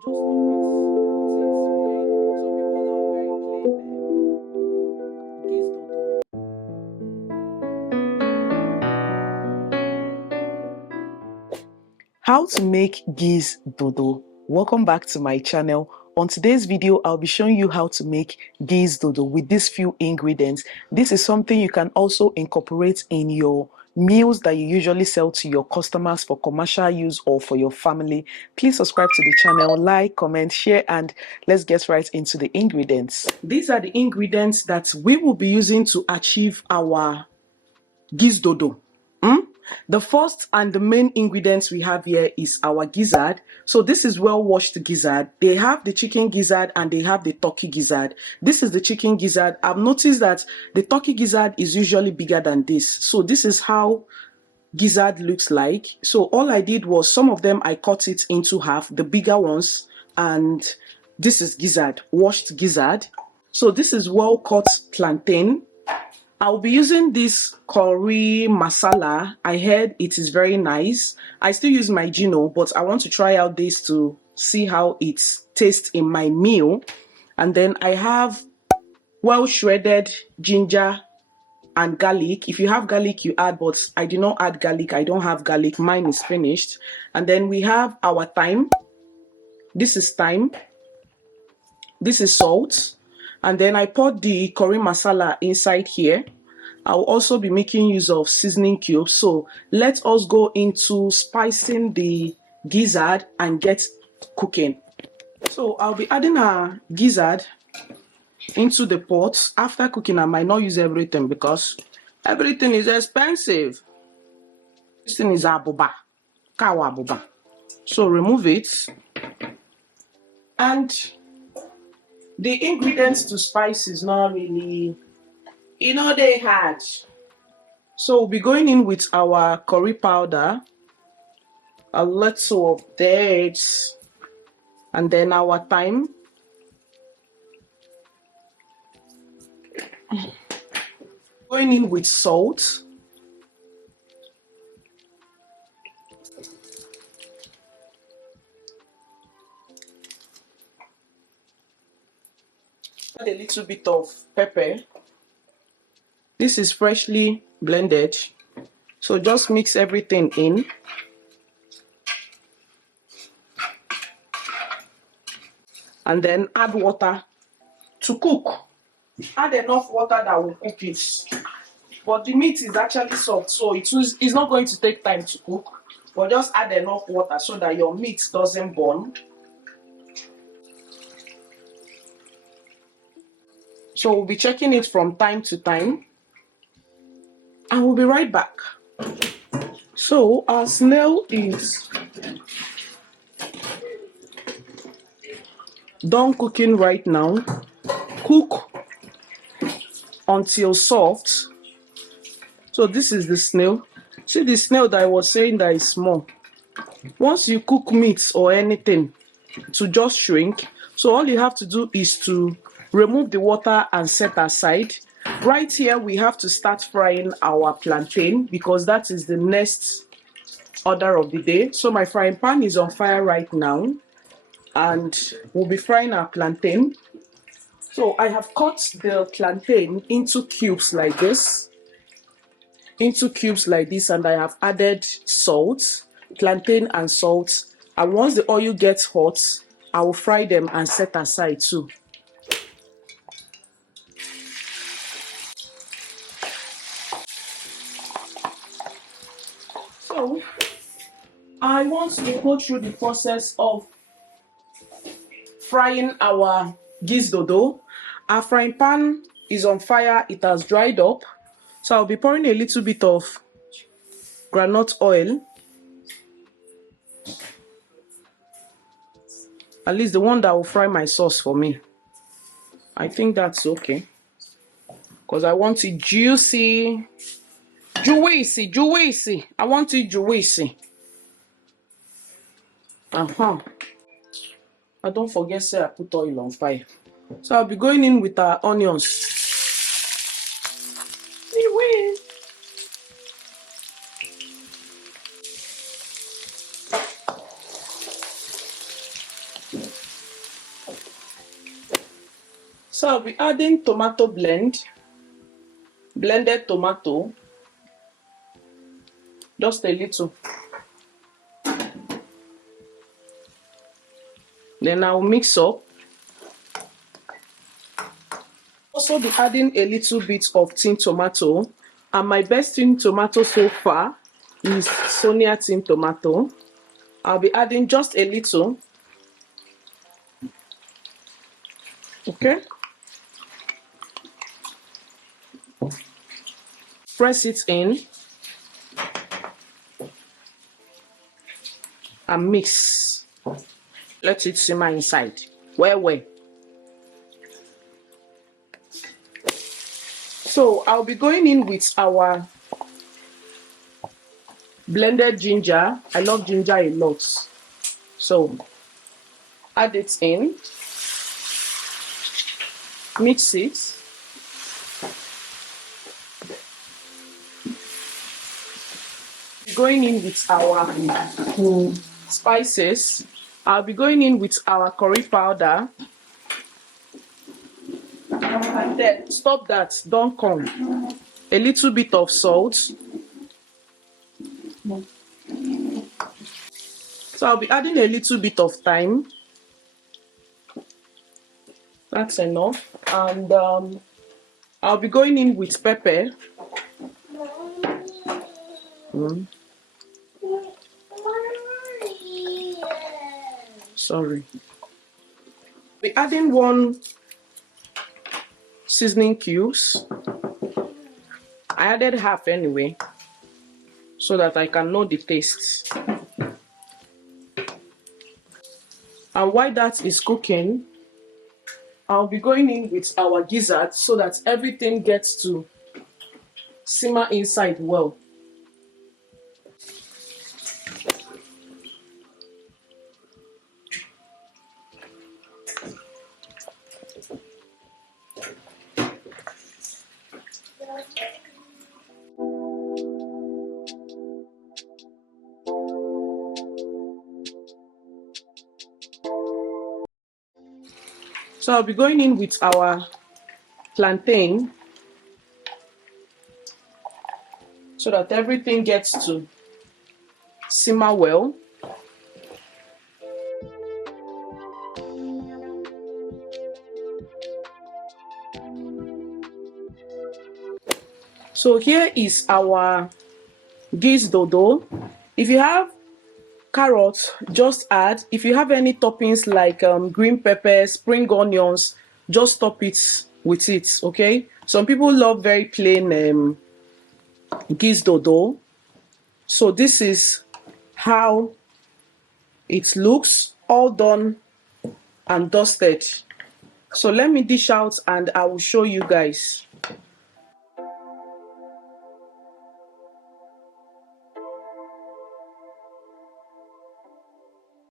Just stop with it, okay? Some people love very plain Gizdodo. How to make Gizdodo. Welcome back to my channel. On today's video, I'll be showing you how to make Gizdodo with these few ingredients. This is something you can also incorporate in your meals that you usually sell to your customers for commercial use or for your family. Please subscribe to the channel, like, comment, share, and let's get right into the ingredients. These are the ingredients that we will be using to achieve our Gizdodo. The first and the main ingredients we have here is our gizzard. So this is well washed gizzard. They have the chicken gizzard and they have the turkey gizzard. This is the chicken gizzard. I've noticed that the turkey gizzard is usually bigger than this. So this is how gizzard looks like. So all I did was some of them I cut it into half, the bigger ones, and this is gizzard, washed gizzard. So this is well cut plantain. I'll be using this curry masala. I heard it is very nice. I still use my Gino, but I want to try out this to see how it tastes in my meal. And then I have well shredded ginger and garlic. If you have garlic, you add, but I do not add garlic. I don't have garlic. Mine is finished. And then we have our thyme. This is thyme. This is salt. And then I poured the curry masala inside here. I'll also be making use of seasoning cubes. So let us go into spicing the gizzard and get cooking. So I'll be adding a gizzard into the pot. After cooking, I might not use everything because everything is expensive. This thing is abuba, kawa abuba. So remove it. And the ingredients to spice is not really, they hard. So we'll be going in with our curry powder, a little of dates, and then our thyme. Going in with salt. Add a little bit of pepper. This is freshly blended, so just mix everything in. And then add water to cook. Add enough water that will cook it. But the meat is actually soft, so it's not going to take time to cook. But just add enough water so that your meat doesn't burn. So we'll be checking it from time to time. And we'll be right back. So our snail is done cooking right now. Cook until soft. So this is the snail. See the snail that I was saying that is small. Once you cook meat or anything to just shrink, so all you have to do is to remove the water and set aside. Right here, we have to start frying our plantain because that is the next order of the day. So my frying pan is on fire right now and we'll be frying our plantain. So I have cut the plantain into cubes like this. And I have added salt, plantain and salt. And once the oil gets hot, I will fry them and set aside too. So I want to go through the process of frying our Gizdodo. Our frying pan is on fire, it has dried up. So I'll be pouring a little bit of Groundnutoil. At least the one that will fry my sauce for me. I think that's okay. Because I want it juicy. Juicy. I want it juicy. I don't forget, say I put oil on fire. So I'll be going in with our onions. So I'll be adding tomato blended tomato, just a little. Then I'll mix up. Also be adding a little bit of tin tomato, and my best tin tomato so far is Sonia tin tomato. I'll be adding just a little. Okay. Press it in and mix. Let it simmer inside. Well. So I'll be going in with our blended ginger. I love ginger a lot. So add it in. Mix it. Going in with our spices. I'll be going in with our curry powder. And then stop that, don't come. A little bit of salt. So I'll be adding a little bit of thyme. That's enough. And I'll be going in with pepper. Sorry. Be adding 1 seasoning cubes. I added half anyway, so that I can know the taste. And while that is cooking, I'll be going in with our gizzard so that everything gets to simmer inside well. So I'll be going in with our plantain so that everything gets to simmer well. So here is our Gizdodo. If you have carrots, just add. If you have any toppings like green pepper, spring onions, just top it with it, okay? Some people love very plain Gizdodo. So this is how it looks, all done and dusted. So let me dish out and I will show you guys.